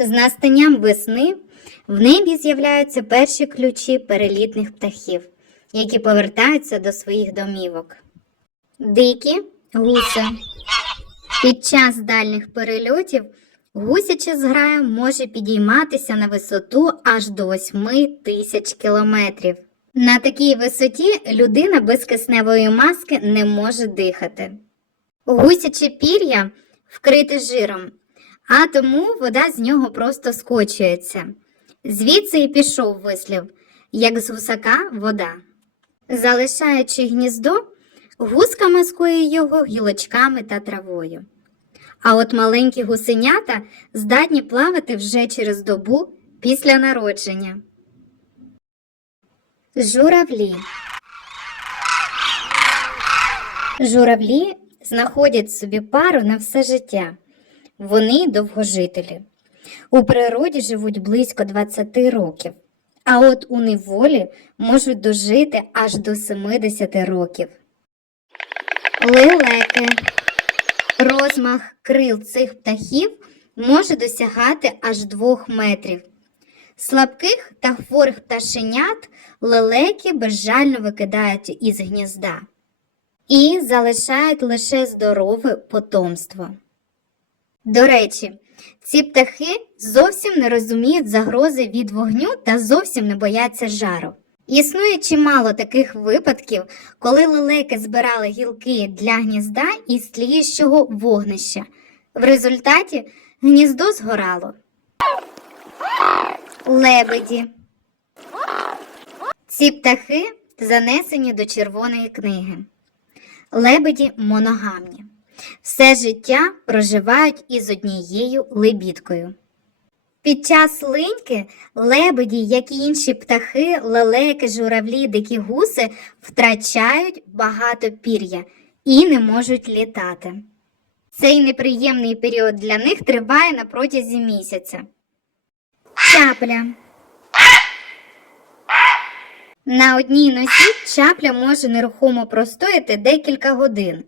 З настанням весни в небі з'являються перші ключі перелітних птахів, які повертаються до своїх домівок. Дикі гуси. Під час дальніх перельотів гусяча зграя може підійматися на висоту аж до 8 тисяч кілометрів. На такій висоті людина без кисневої маски не може дихати. Гусяче пір'я вкрите жиром, а тому вода з нього просто скочується. Звідси і пішов вислів, як з гусака вода. Залишаючи гніздо, гуска маскує його гілочками та травою. А от маленькі гусенята здатні плавати вже через добу після народження. Журавлі. Журавлі знаходять собі пару на все життя. Вони довгожителі. У природі живуть близько 20 років, а от у неволі можуть дожити аж до 70 років. Лелеки. Розмах крил цих птахів може досягати аж 2 метрів. Слабких та хворих пташенят лелеки безжально викидають із гнізда і залишають лише здорове потомство. До речі, ці птахи зовсім не розуміють загрози від вогню та зовсім не бояться жару. Існує чимало таких випадків, коли лелеки збирали гілки для гнізда із тліючого вогнища. В результаті гніздо згорало. Лебеді. Ці птахи занесені до Червоної книги. Лебеді моногамні. Все життя проживають із однією лебідкою. Під час линьки лебеді, як і інші птахи, лелеки, журавлі, дикі гуси втрачають багато пір'я і не можуть літати. Цей неприємний період для них триває на протязі місяця. Чапля. На одній нозі чапля може нерухомо простояти декілька годин.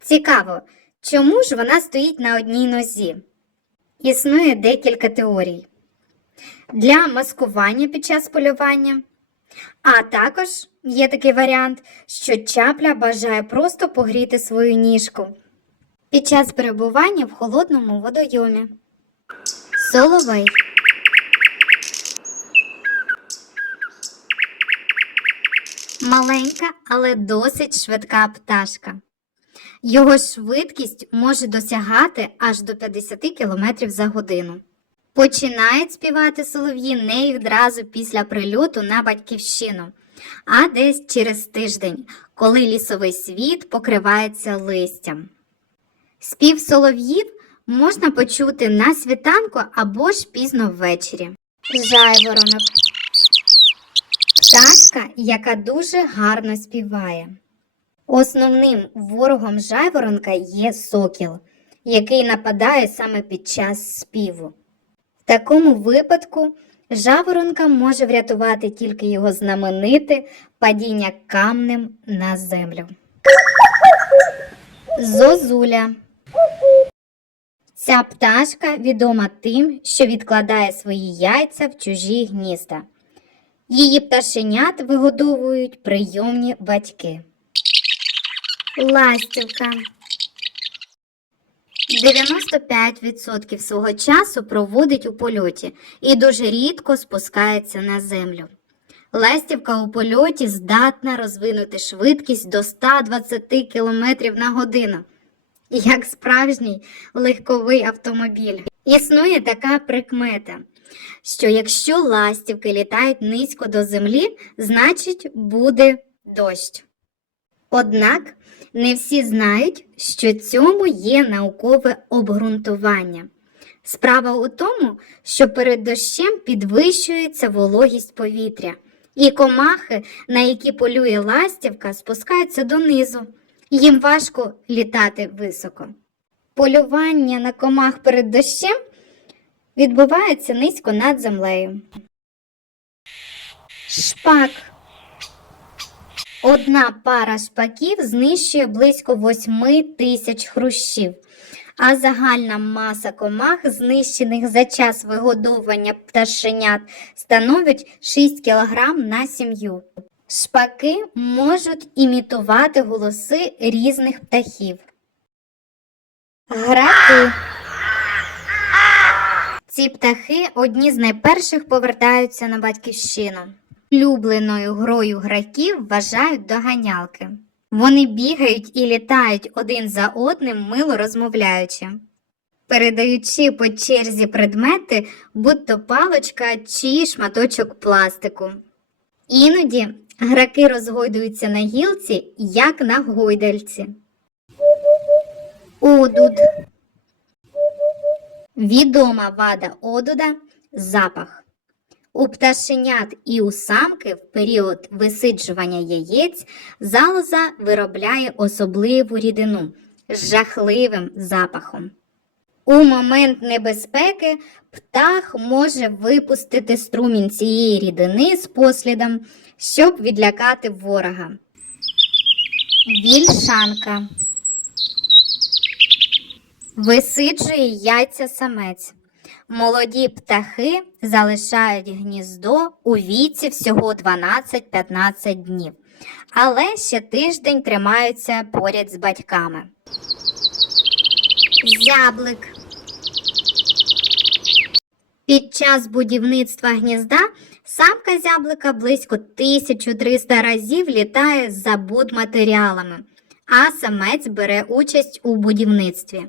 Цікаво, чому ж вона стоїть на одній нозі? Існує декілька теорій. Для маскування під час полювання. А також є такий варіант, що чапля бажає просто погріти свою ніжку під час перебування в холодному водойомі. Соловей. Маленька, але досить швидка пташка. Його швидкість може досягати аж до 50 км за годину. Починають співати солов'ї не відразу після прильоту на батьківщину, а десь через тиждень, коли лісовий світ покривається листям. Спів солов'їв можна почути на світанку або ж пізно ввечері. Жайворонок. Пташка, яка дуже гарно співає. Основним ворогом жайворонка є сокіл, який нападає саме під час співу. В такому випадку жаворонка може врятувати тільки його знамените падіння камнем на землю. Зозуля. Ця пташка відома тим, що відкладає свої яйця в чужі гнізда. Її пташенят вигодовують прийомні батьки. Ластівка. 95% свого часу проводить у польоті і дуже рідко спускається на землю. Ластівка у польоті здатна розвинути швидкість до 120 км на годину, як справжній легковий автомобіль. Існує така прикмета, що якщо ластівки літають низько до землі, значить буде дощ. Однак не всі знають, що цьому є наукове обґрунтування. Справа у тому, що перед дощем підвищується вологість повітря, і комахи, на які полює ластівка, спускаються донизу. Їм важко літати високо. Полювання на комах перед дощем відбувається низько над землею. Шпак. Одна пара шпаків знищує близько 8 тисяч хрущів, а загальна маса комах, знищених за час вигодовування пташенят, становить 6 кг на сім'ю. Шпаки можуть імітувати голоси різних птахів. Граки. Ці птахи одні з найперших повертаються на батьківщину. Улюбленою грою граків вважають доганялки. Вони бігають і літають один за одним, мило розмовляючи, передаючи по черзі предмети, будь-то палочка чи шматочок пластику. Іноді граки розгойдуються на гілці, як на гойдальці. Одуд. Відома вада одуда запах. У пташенят і у самки в період висиджування яєць залоза виробляє особливу рідину з жахливим запахом. У момент небезпеки птах може випустити струмінь цієї рідини з послідом, щоб відлякати ворога. Вільшанка висиджує яйця самець. Молоді птахи залишають гніздо у віці всього 12-15 днів, але ще тиждень тримаються поряд з батьками. Зяблик. Під час будівництва гнізда самка зяблика близько 1300 разів літає за будматеріалами, а самець бере участь у будівництві.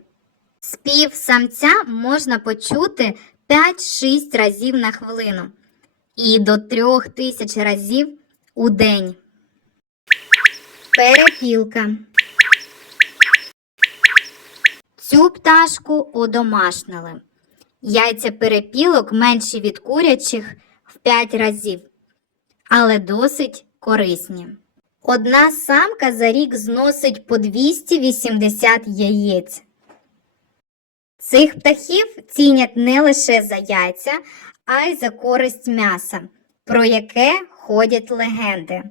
Спів самця можна почути 5-6 разів на хвилину і до 3000 разів у день. Перепілка. Цю пташку одомашнили. Яйця перепілок менші від курячих в 5 разів, але досить корисні. Одна самка за рік зносить по 280 яєць. Цих птахів цінять не лише за яйця, а й за користь м'яса, про яке ходять легенди.